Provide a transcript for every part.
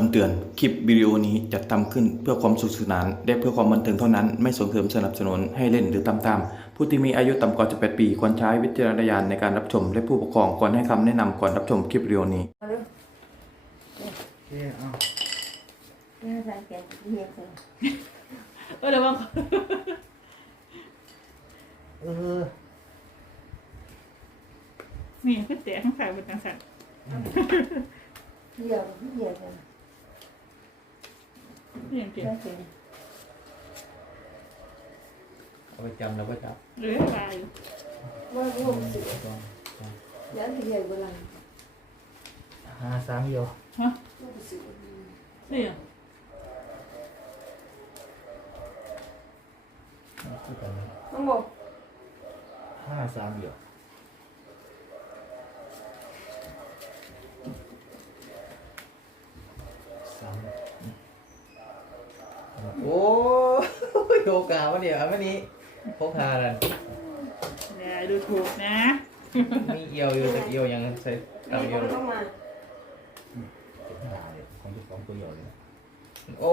คำเตือน คลิปวิดีโอนี้จัดทำขึ้นเพื่อความสนุขสนาน และเพื่อความบันเทิงเท่านั้น ไม่ส่งเสริมสนับสนุนให้เล่นหรือตามตามผู้ที่มีอายุต่ำกว่า 18 ปี ควรใช้วิจารณญาณในการรับชม และผู้ปกครองควรให้คำแนะนำก่อนรับชมคลิปวิดีโอนี้มาเร็วโอเคเอานี่ใส่แกงเฮียเลยเออเดี๋ยวว่าเออนี่คือเตะข้างฝ่ายบนกลางสันเฮียเฮียเลย นี่อย่างเกี่ยวได้เสียงเอาไปจำแล้วก็จับหรืออะไรอยู่ว่าร่วมสิสองแล้วเฮียเวลาหาสามเดียวฮะร่วมสินี่อะคือกันเลยต้องบอกห้าสามเดียวสาม โอ้ ยโอกาสวะเนี่ยวันนี้พกพาแล้วเนี่ยดูถูกนะมีเอียวอยู่แต่เอียวยังใส่เอานี่เอียวเขาต้องมาเป็นหาเลยของที่สองตัวเดียวเลยนะโอ้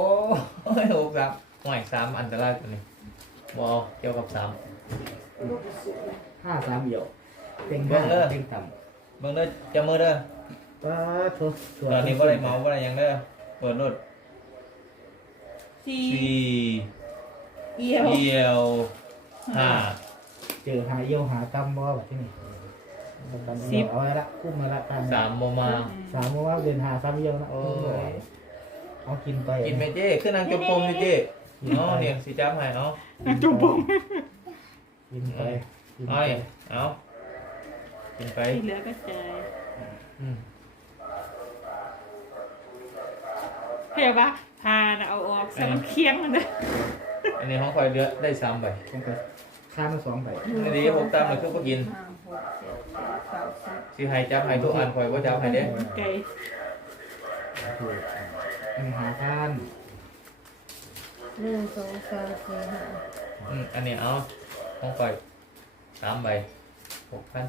ยโอกาสห่วยสามอันตรายตัวนี้บอเกี่ยวกับสามร่วมสิห้าสามเดียวเต็งเบิ่ห้างเด้อเต็งต่เบิ่งเด้อจะมือเด้อำป้าโทษตอนนี้บ่ได้เมาบ่ได้หยังเด้อเปิดรถสี่สี่ เอียวเอียวห้าเจอหาเยี่ยวหาตั้มบ่แบบที่นี่เอาไว้ละคุ้มมาละกันสามโมมาสามโมงว่าเดินหาสามเยี่ยวนะโอ้ยเอากินไปกินไหมเจ้ขึ้นนางจมปมดิเจ้เนาะเนี่ยสิจับให้เนาะจุ๊บปุ๊บกินไปกินเอาไปดิเอากินไปที่เหลือก็จ่ายอืมเห็นปะพาน่ะเอาออกซะมันเคียงมันเลย อันนี้ของคอยเลือได้สามใบต้องไปข้ามมาสองใบอันนี้หกตามเลยคือพวกกินห้าหกเจ็ดแปดเก้าสิบสิให้จับให้ทุกอันคอยว่าจับให้เด้ไก่ถูกอันนี้หาท่านหนึ่งสองสามสี่ห้าอืมอันนี้เอาของคอยสามใบหกพัน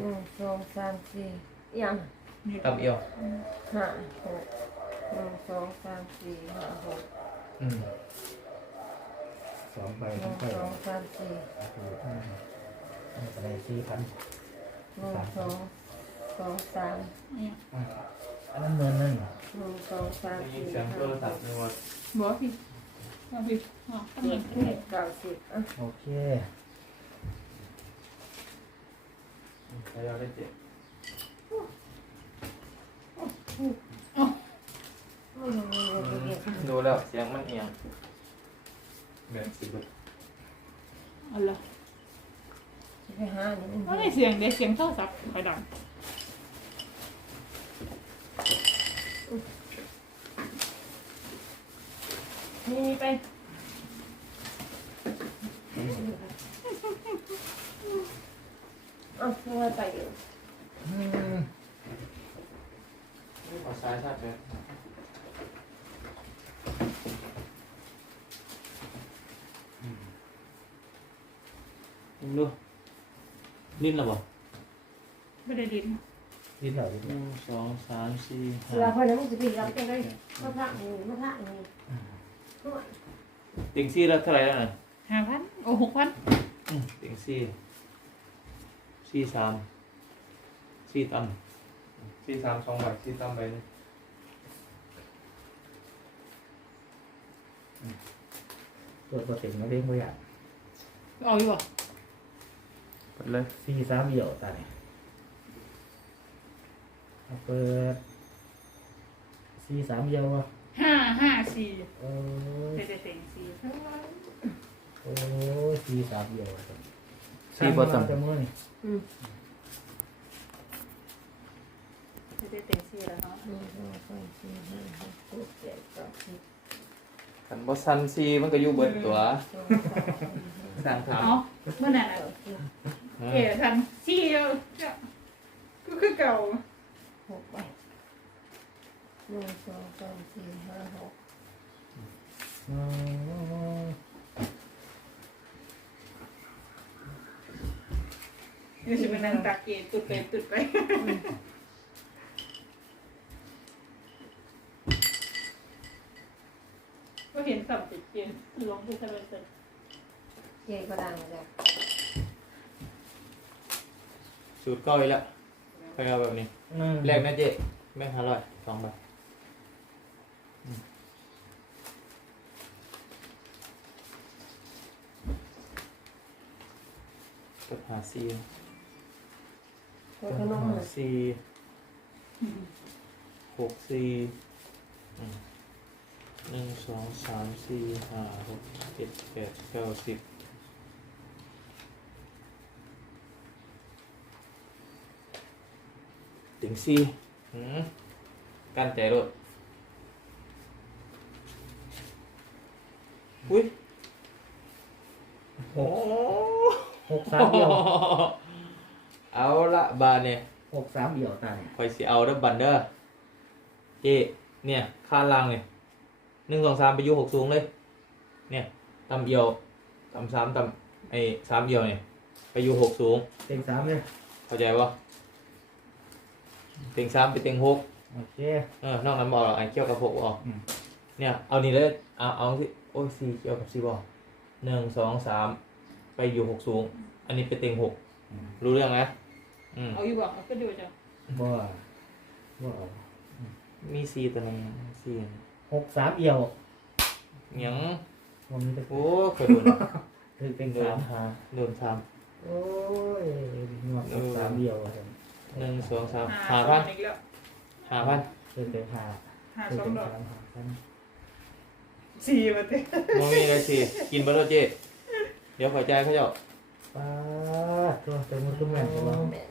หนึ่งสองสามสี่ยังนี่ตับเอียวห้าหกหนึ่งสองสามสี่ห้าหกอืม สองใบหนึ่งงไปสองสามสี่ถูกอะไรสี่พันหนึ่งสองสองสามเนี่ยอันนั้นเงินนั่นหนึ่งสองสามสี่สียงห้าโทรศัพท์ในวัดบอกพี่บอกพี่อ๋อตั้งเจ็เงิดแปดเก้าสิบอะโอเคใครเอาได้เจ็ดไม่ยังไม่ยังไม่ยังดูแล้วเสียงมันเอียง แบ่งสิบเอ๋อไปหานี่มันไม่ได้เสียงเด็กเสียงโทรศัพท์คอยดัง嗯นี่ไปอะไม่ว่าไปอยู่อืมขอซ้ายชาติเลย ดูลิ้นหรอบ่ไม่ได้ดินดิ้นเหรอดิ้นหนึ่งสองสามสี่เสือห้าคนนั้นมันจะปีรับกันได้มะพร้าวนี่มะพร้าวนี่ติงซี่แล้วเท่าไหร่แล้วน่ะห้าพันโอ้หกพันติงซี่ซี่สามซี่ต่ำซี่สามสองใบซี่ต่ำใบหนึงตัวตัวเต็งมาเด้งไว้อะเอาอยู่บ่เปิดเลยสี่สามเหี่ยวตาเนี่ยเอาเปิดสี่สามเหี่ยววะห้าห้าสี่โอ้ยเด็ดเสียงสี่เท่าไหร่โอ้ยสี่สามเหี่ยวซี่บอตัมจะมือนี่อืมเด็ดเสียงสี่แล้วเนาะ หนึ่งสองสามสี่ห้าหกเจ็ดแปดเก้าสิบ ขันบอสันซี่มันก็อยู่เบิดตัวสองสามสี่ห้าสร้างทางเอาเมื่อไหร่น่ะเก้าสิบเอ๋ทันสี่แล้วเนี่ยก็คือเก่าหกไปหนึ่งสองสามสี่ห้าหกอืมนี่จะเป็นนางตาเกตตุดไปตุดไป เห็นสับติดเกียนลงที่ทะเลเสร็จเจ๊ก็ดังเลยสูตรเก้าอีกแล้วใครเอาแบบนี้หนึ่งแรกนะเจ๊แม่งห้าร้อยสองใบอืมกดหาซีโคตรน้องหาซีหกซีอืม หนึ่งสองสามสี่ห้าหกเจ็ดแปดเก้าสิบถึงซีอืมกั้นใจรถอุ้ยหกหกสามเดียวเอาละบาทเนี่ยหกสามเดียวตายคอยสิเอาเด้อบันเดอร์เจเนี่ยค่าล่างเนี่ย หนึ่งสองสามไปอยูหกสูงเลย เนี่ยตำเอียวตำสามตำไอ้สามเอียวเนี่ยไปอยูหกสูง เต็งสามเลยเข้าใจปะเต็งสามไปเต็งหกโอเคเออนอกนั้นบอหรอกไอ้เกี่ยวกับหกบออืมเนี่ยเอานี่เลยเอาเอาสิโอ้ยสี่เกี่ยวกับสี่บอหนึ่งสองสามไปอยู่หกสูง อันนี้ไปเต็งหกอืมรู้เรื่องไหมอืมเอาอยู่บอกเอาก็ดูจ้ะบ่บ่เอามีสี่ตัวนึงสี่ หกสามเดียวหยังมันมีแต่โอ้เคยโดนถึงเต็งโดสานมหาโดนสามโอ้ยงวดหกสามเดียวอะหนึ่งสองสามหาหาพันอีกแล้วหาพันถึงเต็งห้าหาถึงสองเต็งดอกสามหาพันสี่มาเต้โมมีอะไรสิกินบะโรเจเดี๋ยวขอใจายเขาเจ้าป้าดตัวเต็มมือตุ้มแม่นใช่ปะแม่น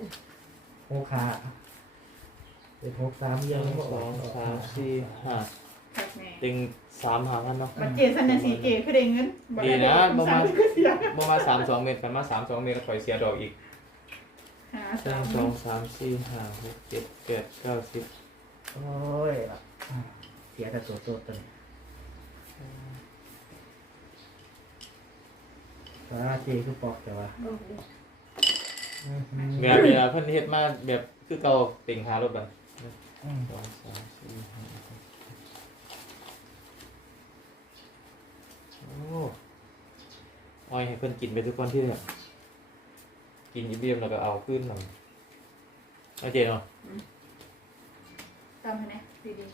หกขาเป็นหกสามเดีหยวนึ่งสองสามสี่ห้า คักแม่ติงสามหาพันเนาะ บัตรเจสันนะสีเจคือได้เงินบัตรดีนะปประระมามาณณเสียบ่มาสามสองเมตรกันมาสามสองเมตรคอยเสียดอกอีกหาหนึ่สางมสองสามสี่ห้าหกเจ็ดแปดเก้าสิบโอ้ยเสียแต่ตัวตัวตัวนี้ป้าเจคือปอกแต่ว่าลูกเดียวแบบเวลาเพิ่นเฮ็ดมาแบบคือเก่าติงหารถบันอืม สองสามสี่ห้าหกโอ้อ้อยให้เพิ่นกินไปทุกคนที่เนี่ยกินยิ้มเบี้ยมแล้วก็เอาขึ้นหน่อยโอเคเนาะตามให้แน่ดีดี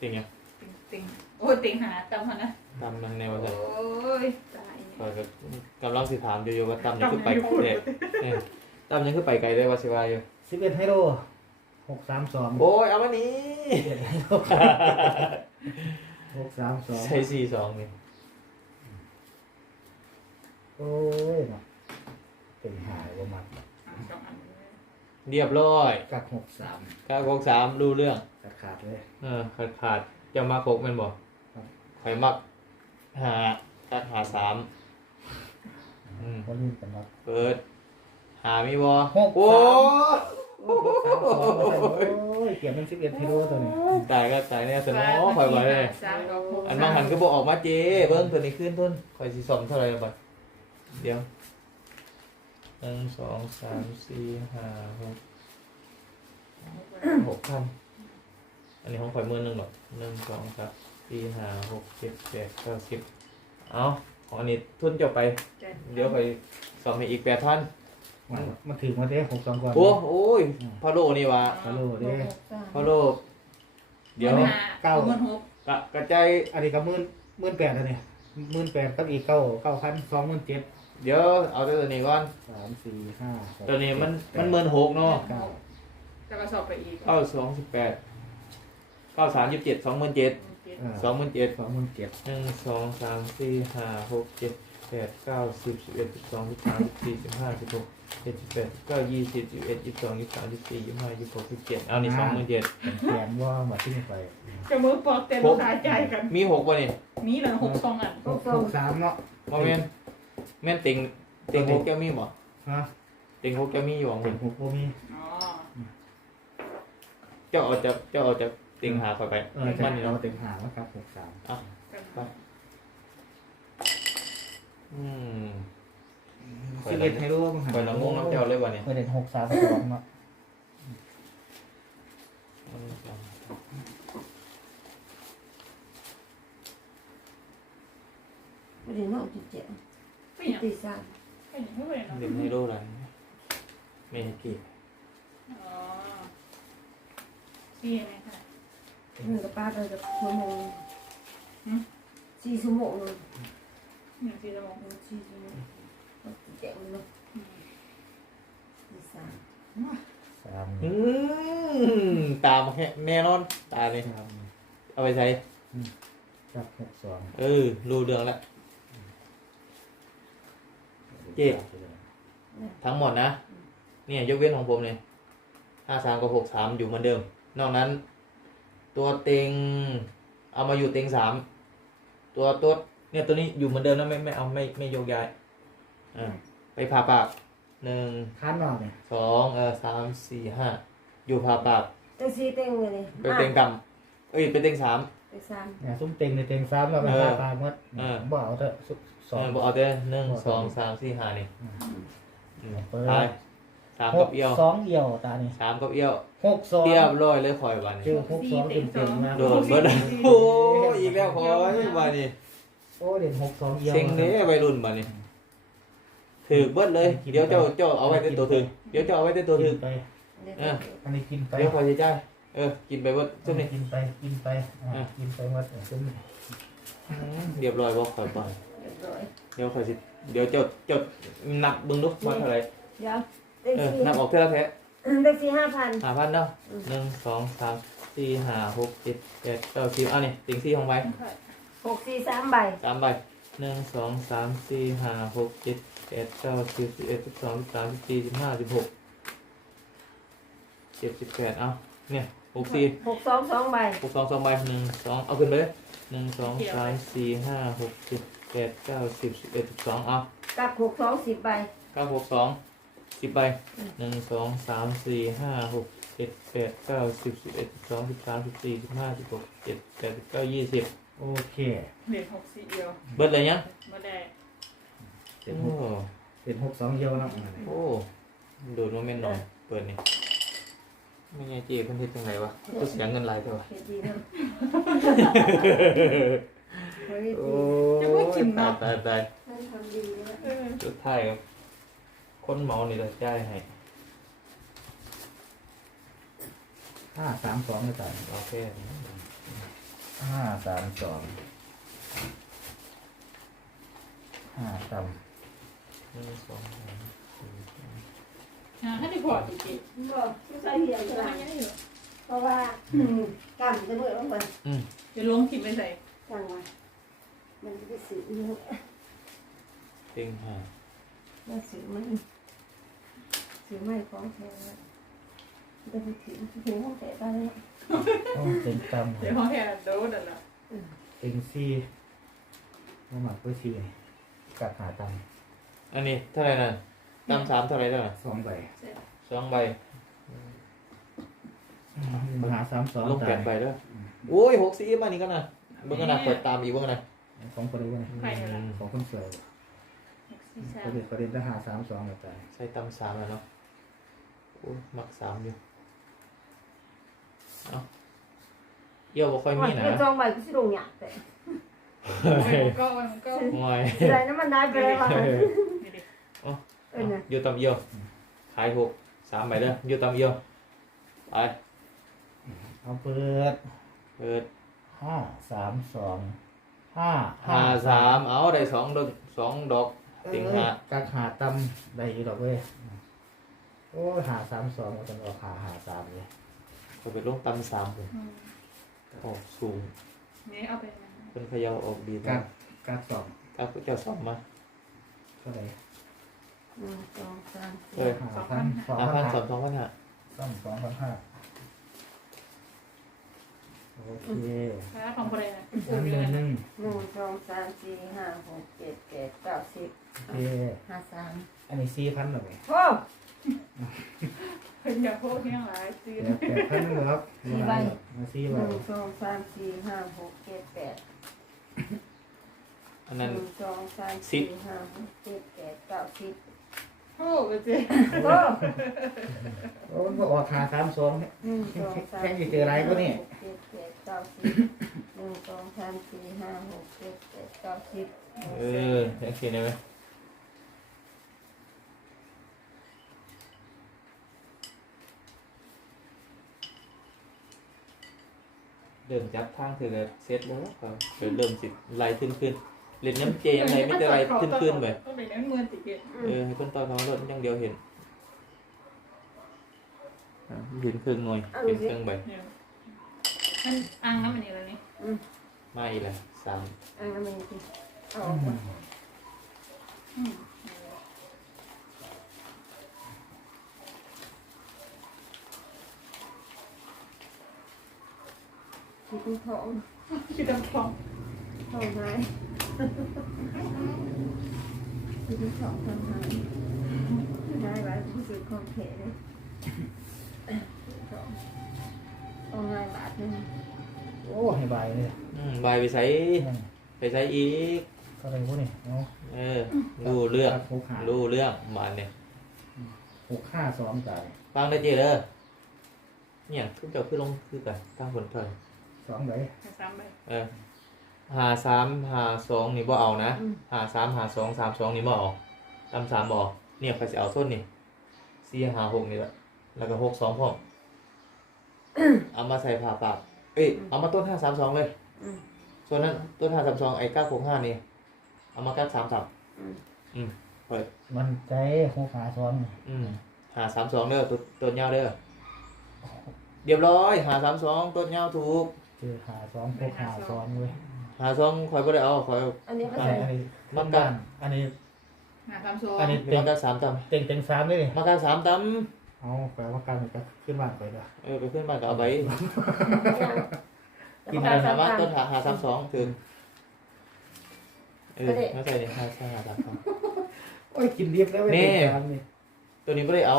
จริงไงติงติงโอ้ยติงหาตามให้นะตำนังแนวโอว่าจะ้ยตายเนี่ยคอยก็กำลังสิถามอยู่ๆว่าตำยังคือไปตำยังอยู่ไกลเนี่ยเนี่ยตำยังคือไปไกลได้ว่าสิว่าอยู่สิบเอ็ดไฮโลหกสามสองโอ้ยเอามานี้ หกสามสองใช่สี่สองนี่โอ้ยเนาะเป็นหายประมาณหาสองอันเลยเรียบร้อยกับหกสามเก้าหกสามรู้เรื่อง ขาดขาดเลย เออขาดขาดจะมาโคกแมันบอกครับใครมักหาตัดหาสาม อืมเขาเล่นกันมาเปิด หามีบอหกโอ้สามหกสามสอง โอ้ยเก็บเป็นสิบเอ็ดไฮโลตัวนี้ตายก็ตายเนี่ยสนอคอยไว้เลยสามดอกหกอันบางหันก็บอกออกมาเจเบิ้งตัวนี้ขึ้นต้นคอยสีสอมเท่าไหรบัดเดี๋ยวหนึ่งสองสามสี่ห้าหกหกพันอันนี้ของข่อยมือหนึ่งหรอกหนึ่งสองสามสี่ห้าหกเจ็ดแปดเก้าสิบเอาของอันนี้ทุนจะไป เดี๋ยวไปสอบให้อีกแปดพัน มันมันถือมาได้หกสองก่อนโอ้โอ้ยพะโลนี่วะฮัลโหลเด้หกสามพะโลเดี๋ยวเก้าเงินหกกระกระจายอันนี้ก็หมื่นหมื่นแปดแล้วเนี่ยหมื่นแปดกับอีกเก้าเก้าพันสองหมื่นเจ็ดเดี๋ยวเอาตัวนี้ก่อนสามสี่ห้าหกตัวนี้มันจ็ดมันเมินหกเนาะเก้าแล้วก็สอบไปอีกเก้าสองสิบแปดเก้าสามยี่สิบเจ็ดสองหมื่นเจ็ดเออสองหมื่นเจ็ดสองหมื่นเจ็ดหนึ่งสองสามสี่ห้าหกเจ็ด แปดเก้าสิบสิบเอ็ดสิบสองสิบสามสิบสี่สิบห้าสิบหกเจ็ดสิบแปดสิบเก้ายี่สิบยี่สิบเอ็ดยี่สิบสองยี่สิบสามยี่สิบสี่ยี่สิบห้ายี่สิบหกยี่สิบเจ็ดเอานี่สองหมื่นเจ็ดแขนว่ามาที่นี่ไปจะมือปอกเต็มขาใจกันมีหกป่ะนี่มีเหลือหกสองอันหกหกสามเนาะโมเมนแม่นติงติงหกแก้วมีบ่ฮะติงหกแก้วมีอยู่ของผเด็กมหกโบมีอ๋อเจ้าเอาจะเจ้าเอาจะติงหาเข้าไปเออจะมันนี่เราเนาะเต็มหาแล้วครับหกสามอื มสิบเอ็ดไฮโลมั้งไปละงงน้ำเจ้าเลยวันนี้เออเด็กหกสามสองเนาะไม่ได้นอกจุดเจ็ดไม่อยากตีสามไม่อยากไม่อยากเด็กให้โลรันเมฮิกิอ๋อพี่ไหมคะหนึ่งกับป้าไปกับชั่วโมงสี่ชั่วโมงเลย หนึ่งสี่สมองสี่ชั่วโมงก็จุดเจ็ดมันเนาะตีสามสามอืมตามแค่แน่นอน ตาเนี่ยสามเอาไปใช้จับหกสองเออ รู้เรื่องแล้วเจ๊ทั้งหมดนะ เนี่ยยกเว้นของผมเลยห้าสามกับหกสามอยู่เหมือนเดิม นอกนั้น ตัวเต็ง เอามาอยู่เต็งสาม ตัวตัว เนี่ยตัวนี้อยู่เหมือนเดิมนะไม่ไม่เอาไม่ไม่โยกย้ายอ่าไปผ่าปากหนึ่งค้านนอกเนี่ยสองเออสามสี่ห้าอยู่ผ่าปากเต็งสี่เต็งเลยนี่ไปเต็งต่ำเอ้ยไปเต็งสามเต็งสามเนี่ยซุ้มเต็งในเต็งสามแล้วเป็นเออตาตาหมดเออบ่เอาเถอะสุสเอองอบอกเอาเด้อหนึ่งสองสามสี่ห้านี่อืมอืมเปิดตายสามหกักบเอี้ยวสองเอี่ยวตานี่สามกับเอี้ยวหกสองเรียบร้อยเลยคอยวันเจนี้อหกสองเต็มเต็มๆนะโดนเบิดโอ้ยอีกแล้วคอยวันนี้ โอ้เด่นหกสองเอี่ยวเซ็งเด้วัยรุ่นวันนี้ถือเบิดเลย เดี๋ยวเจ้าเจ้าเอาไว้เป็นตัวถือเดี๋ยวเจ้าเอาไว้เป็นตัวถืกิอนไปเดี๋ยวเอออันนี้กินไปเดี๋ยวคอยจะจ่ายเออ กินไปเบิดซุ่มนี่กินไป กินไปอ่าอะกินไปหมดอะซุ่มนี่เรียบร้อยบ่คอยไปเรียบร้อยเดี๋ยวคอยสิ เดี๋ยวเจ้าเจ้านับเบิ่งดูว่าเท่าไหร่เดี๋ยวเต็งเออสี่นับออกเท่าไหร่แท้เต็งสี่ห้าพันห้าพันเนาะหนึ่งสองสามสี่ห้าหกเจ็ดแปดเก้าสิบอะนี่ติงสี่ของไว้ หกสี่สามใบสามใบหนึ่งสองสามสี่ห้าหกเจ็ดแปดเก้าสิบสิบเอ็ดสิบสองสิบสามสิบสี่สิบห้าสิบหกเจ็ดสิบแปดเอาเนี่ยหกสี่หกสองสองใบหกสองสองใบหนึ่งสองเอาขึ้นไปเลยหนึ่งสองสามสี่ห้าหกเจ็ดแปดเก้าสิบสิบเอ็ดสิบสองเอากับหกสองสิบใบเก้าหกสองสิบใบหนึ่งสองสามสี่ห้าหกเจ็ดแปดเก้าสิบสิบเอ็ดสิบสองสิบสามสิบสี่สิบห้าสิบหกเจ็ดแปดสิบเก้ายี่สิบ โอเค เหรียญหกสี่เดียวเบิดเลยยังมาได้เด่นโอ้หกเด่นหกสองเอี่ยวแล้วโอ้โดนโมเมนต์หน่อยเปิดนี่ไม่ไงเจ๊เพิ่นเฮ็ดจังไงวะก็เสียเงินหลายเท่าไหร่เฮ็ดดีนะเฮ้ยโอ้ดียตายตายตายมันทำดีนะเออสุดท้ายครับคนเมานี่เลยจ่ายให้ห้าสามสองเลยตาโอเค ห้าสามสองห้าต่หนึ่งสองสามสี่ห้าอ่าถ้าได้พอจริงบอกผู้ชายเหี่ยวๆจ้ะจะไม่อยู่เพราะว่าอืมกำจะเมื่อลงไปจะลงทิมไปใส่จังหวะมันจะไปสืบเยอะเต็งห้ามาสืบมันสืบไม่ของแท้แล้วจะไปถึงถึงห้องแต่ได้แล้วำ ต้องเต็งต่เดี๋ยวเขาแห่โดนแล้วำเต็งสี่มาหมักด้วยสี่กับหาต่อันนี้เท่าไหร่น่ะตามสามเท่าไหร่เท่าไหร่ำสองใบสองใบมาหาสามสองลงแปดใบด้วยโอ้ยหกสี่มานี่กันนะเบิ่งกันนะเปิดตามอีกเบิ่งกันนะของคนรู้นะไปแล้วของคนสวยหกสี่สาปมระเด็นประเด็นทหารสามสองกับตายใส่ตามสามแล้วเนาะโอ้ยมักสามอยู่ เอาเยี่ยวบ่ค่อยมีนะเดี๋ยวจองใบก็สิลงหยาดแต่ก็มันก็งอยสิไรน้ำมันได้ไปเลยว่ะนี่ดิเออเนี่ยอยู่ตำเยี่ยวขายหกสามใบเด้ออยู่ตำเยี่ยวไปเอาเปิดเปิดห้าสามสองห้าห้าสามเอาได้สองดอกสองดอกติ่งห้ากักหาตำได้อยู่ดอกเว้ยโอ้ยหาสามสองมันจะออกหาหาสามเลย ก็ไปลงตำสามเลยออกสูงนี่เอาไปเป็นพะเยาออกดีกันะกกักสองถ้าเจ้าสอบมาเท่าไหร่หนึ่งสองสามเอสี่อหาพันสองห้าพัพันนสอห้างสองพันห้าสองสองพันห้าโอเคแล้วของอะไรนะอันหนึ่งหนึ่งหนึ่งสองสามสี่ห้าหกเจ็ดแปดเก้าสิบโอเคห้าสามอันนี้สี่พันหน่อยโอ้ เป็นยาโพกที่ยังหลายซื้อเดี๋ยวแปดพันหนึ่งครับมาสี่หใบนึ่งสองสามสี่ห้าหกเจ็ดแปดอันหนั้น นึ่งสองสามสี่ห้าหกเจ็ดแปดเก้าสิบโอ้ไปเจ๊โอ้โอ้มันก็ออกหาสามสองหนึ่งสองสามแค่อยู่เจออะไรก็นี่หกเจ็ดแปดเก้าสิบหนึ่งสองสามสี่ห้าหกเจ็ดแปดเก้าสิบเออโอเคได้ไหม เริ่มจับทางเธอก็เซตแล้วก็เดี๋ยวเริ่มสิไล่ขึ้นขึ้นเล่นน้ำเจยังไงไม่จะไล่ขึ้นขึ้นไปต้องเป็นน้ำเมือนติดเกตเออให้คนต่อท้องรถอย่างเดียวเห็นอะเห็นครึ่งหน่วยเห็นครึ่งใบเนี่ยมันอังน้ำมันนี่แล้วนี่มาอีกแล้วสามอันนั้นมันกินเอาอืมอืมกินท้องคือดำทองท้องหายกินท้องท้องหายได้ไว้ผู้สื่อของแขเลยท้องท้องหายบาทหนึงโอ้ให้ใบเลยอืมใบไปใช้นั่นไปใช้อีกก็เลยพวกนี้เนาะเออรู้เรื่องหกห้ารู้เรื่องมาเนี่ยหกห้าสองจ่ายฟังได้เจเด้อเนี่ยขึ้นเจ้าขึ้นลงคือกันตั้งผลเท่าไหร่ สองใบสามใบเออหาสามหาสองนี่บ่เอานะอืมหาสามหาสองสามสองนี่บ่เอาตำสามบ่เอาเนี่ยใครจะเอาส้นนี่สี่หาหกนี่แหละแล้วก็หกสองพร้อมเอามาใส่ผ่าปากเอ้ยเอามาต้นห้าสามสองเลย อืม ส่วนนั้นต้นห้าสามสองไอ้เก้าหกห้านี่เอามาเก้าสามสามอืม อืมเปิดมันใจหกห้าสองอืมหาสามสองเด้อตัวตัวยาวเด้อเรียบร้อยหาสามสองตัวยาวถูก เจอหาสองหกห้าสองเว้ยหาสองคอยบ่ได้เอาคอย อันนี้ก็อันใส่นี้อันนี้มันกันอันนี้ หาสามโซอันนี้มีมาเก้าสามตเต็งเต็งสามเลยำมาเก้าสามตเอาแปลว่าการมันจะขึ้นบ้านไปแล้วำเออไปขึ้นบ้านก็เอาไปกินหาอะไรสามารถต้นหาหาสามสองถึงเออไม่ใช่เนี่ยหาหาสามสอง โอ้ยกินเรียบแล้วเว้ยนี่เต็งสามนี่ตัวนี้ไม่ได้เอา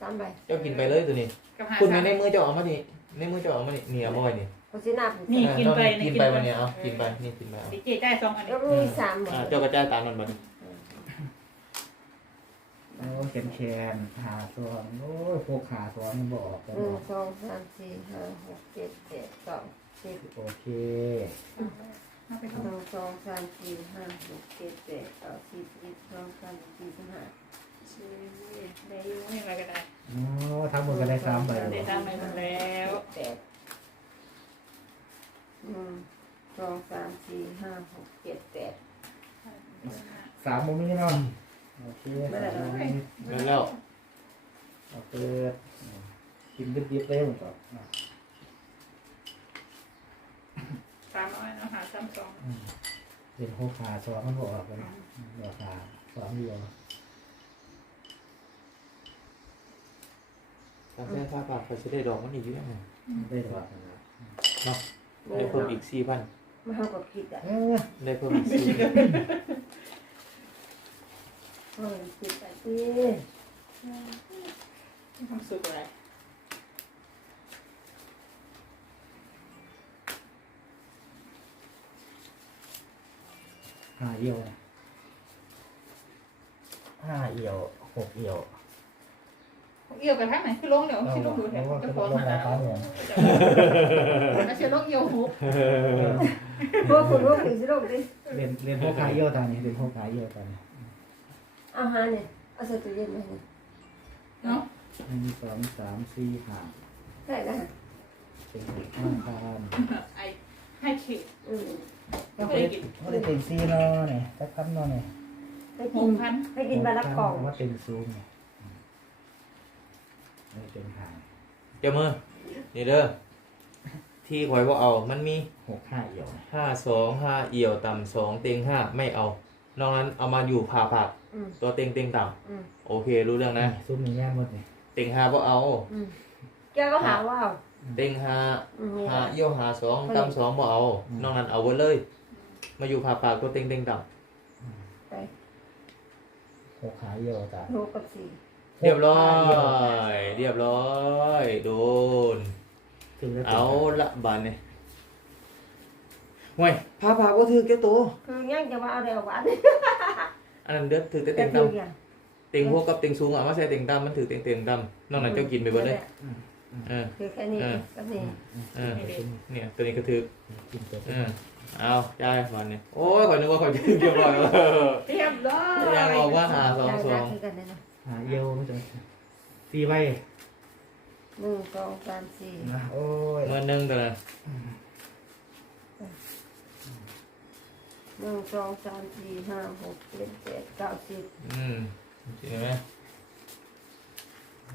สามใบเจ้ากินไปเลยตัวนี้ กับหาคุณสามในมือเจ้าเอามานี่ในมือเจ้าเอามานี่นี่เอามาไว้นี่ เขาสินับนี่กินไปเออกินไปวันนี้เอากินไปนี่กินไปเอาติดเกตได้สองอันแล้นี้วมีสามใบอ่าเจ้ากระจายตามมันบัดนี้โอ้ยแขนแขนหาสองโอ้ยหกหาสองมันบอกกันหนึ่งสองสามสี่ห้าหกเจ็ดแปดเก้าสิบโอเคเอาไปหทำนึ่งสองสามสี่ห้าหกเจ็ดแปดเก้าสิบสิบสองสามสี่สิบห้าได้อยุ่งยังไงก็ได้อ๋อทำหมดกันได้สามใบได้ตามไปหมดแล้ว แปด หนึ่งสองสามสี่ห้าหกเจ็ดแปด สามโมงนี้เนาะโอเคสามโมงนี้แล้วแล้วเอาเปิดกินดิบๆได้หมดก่อนอะสามร้อยเอาหาสามสองอืมเป็นหกหาสองมันบอกกันบอกหาสองเดียวการแก้ค่าปรับเขาจะได้ดอกมันอีกเยอะไงได้หรอ ได้เพิ่มอีกสี่พันมาเอากับคิดอะเออได้เพิ่มอีกสี่เฮ้ยคิดไปสิทำสุกอะไรห้าเอี่ยวนะห้าเอี่ยวหกเอี่ยว เอี่ยวกับทั้งไหนคือลงเดี๋ยวเอาชิลงดูแถเอาวว่าจะจะฟ้องลงมาราแล้วคาเนี่ยแล้วชิลงเอี่ยวหุบพวกคุณพวกคุณสิลูกดิเรียนเรียนหกขาเอี่ยวตอนนี้เรียนหกขาเอี่ยวตอนนี้อาหารเนี่ยเอาใส่ตู้เย็นไว้เนี่ยเนาะหนึ่งสองสามสี่ห้าได้แล้วเป็นหกห้าพันไอ้ให้เข็ดอืมก็ไปก็ได้เป็นซีเนาะเนี่ยจะคำเนาะเนี่ยไปหกิกนพันไปกินบาลักกล่องว่าเป็นซูมเนี่ย ไม่เป็นหางเจ้ามือนี่เด้อที่คอยว่าเอา มันมีหกห้าเอี่ยวนะห้าสองห้าเอี่ยวต่ำสองเต็งห้าไม่เอา นอกนั้นเอามาอยู่ผ่าผัก อืมตัวเต็งเต็งต่อืมำโอเค รู้เรื่องนะซูมนี่แย่หมดเลยเต็งห้าว่าเอา อืมแกก็หาว่าเอาเต็งห้าอืมเนี่ยหาเอี่ยวหาสองต่ำสองบ่เอา นอกนั้นเอาไว้เลย มาอยู่ผ่าผักตัวเต็งเต็งต่ไปหกขาเอี่ยวจ้ะโทรกับสี่ำ เรียบร้อย เรียบร้อย โดน ถึงจะเอาละบานเนี่ยห่วยผ่าผักว่าถือเจ้าตัวคือยังจะว่าเอาได้เอาหวานอันนั้นเดือดถือแต่แต่เต็งคือต่ำอย่างเต็งพวกกับเต็งสูงอะมาใส่เต็งต่ำมันถือเต็งเต็งต่ำนอกนั้นเจ้ากินไปหมดเลยไปเออคือแค่นี้เออก็นี่เออเนี่ยตัวนี้ก็ถือกินตัวเออเอาได้วันนี้โอ้ยขอยนึกว่าขอยจะเรียบร้อยแล้วเรียบร้อยยังบอกว่าหาสองสอง คือกันเลยนะหาเยี่ยวไม่จังสี่ใบหนึ่งสองสามสี่นะโอ้ยเงินหนึ่งตัวนึงหนึ่งสองสามสี่ห้าหกเจ็ดแปดเก้าสิบอืมเห็นไหม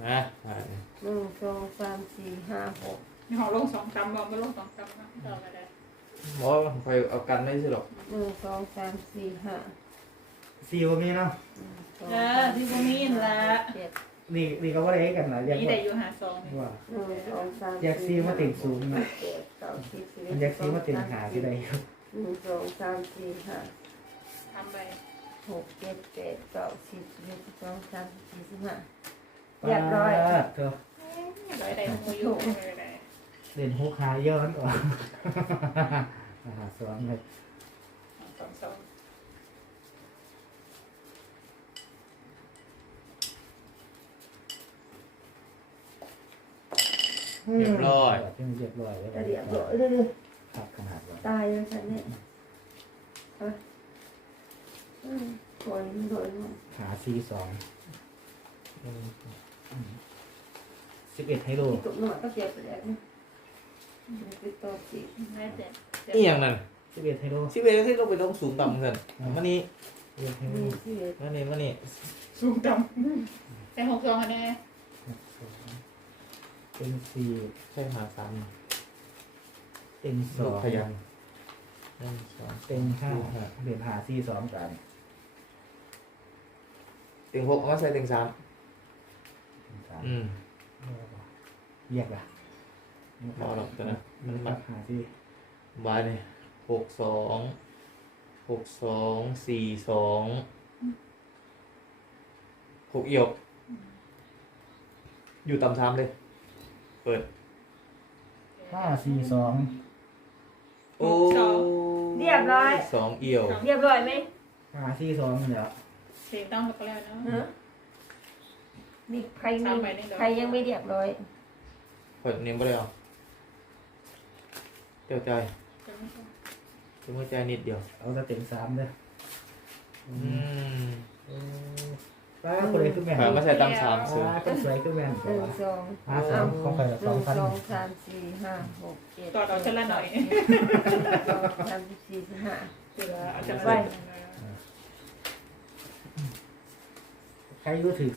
นะอ่าหนึ่งสองสามสี่ห้าหกมีของลงสองตำบอกไม่ลงสองตำนะต่อไปได้บอกว่าคอยเอากันไม่ใช่หรอกหนึ่งสองสามสี่ห้าสี่วันนี้เนาะหนึ่งสอง เออที่พวกนี้นั่นละเจ็ดนี่นี่ก็ว่าได้กันนะเรียกนี่ว่าแต่อยู่หาซองนี่ว่าหนึ่งสองสามแยกซีมาติ่งสูงนะเจ็ดเก้าสิบสิบเอ็มันดแยกซีมาติ่งหาที่ใดครับหนึ่งสองสามสี่ห้าทำไปหกเจ็ดแปดเก้าสิบสิบเอ็ดสิบสองสามสิบสี่สิบห้าเรียบร้อยปาดเถอะร้อยใดมืออยู่เลยได้เด่นหกหาเยี่ยวนั่นก่อนหาสองเลย สองสอง เรียบร้อยที่มันเรียบร้อยแล้วจะเรียบร้อยเลยครับขนาดว่าตายเลยฉันเนี่ยเอออืมโอยโดยมันหาซีสองสิบเอ็ดไฮโลที่ตุกหน่อยก็เจ็บไปแล้วนะติดต่อสิแม่เจ็ดนี่อย่างนั้นสิบเอ็ดไฮโลสิบเอ็ดที่เราไปต้องสูงต่ำกันมันนี่สิบเอ็ดไฮโลมีสิเอ็ดมันนี่มันนี่สูงต่ำแต่หกซองอันนี้ เป็นสี่ใช่หาสามเป็นสลูอกงพยันหนึ่งสองเป็นห้าเด่นหาซีสองกันเต็งหกเอามาใส่เต็งสามสามอืมแยกละรอหรอกตัวนะมันมัมาดหาซีบายเลยหกสองหกสองสี่สองหกเอี่ยวอยู่ต่ำสามเลยเปิดห้าซีสองโอ้เรียบร้อย สองเอี่ยวเรียบร้อยไหมหาซีสองเหรอเสียงต้องก็แล้วเนาะ ฮะนี่ใครมีสามใบนี่เหรอใครยังไม่เรียบร้อย เปิดเนียมไปเลยเหรอเตียวใจเตียวใจนิดเดียวเอาสเต็มสามเลยอืม ป้าคนไหนขึ้นแม่นหามาใส่ต่ำสามป้ซื้อาคนสวยขึ้นแม่นหนึ่งสองหาสองของใครหสอนึ่งงพันสองสามสี่ห้าหกเจ็ดต่อเราจะละหน่อย สองสามสี่สิบห้าเสือเอาจะไปไปใครรู้ถือ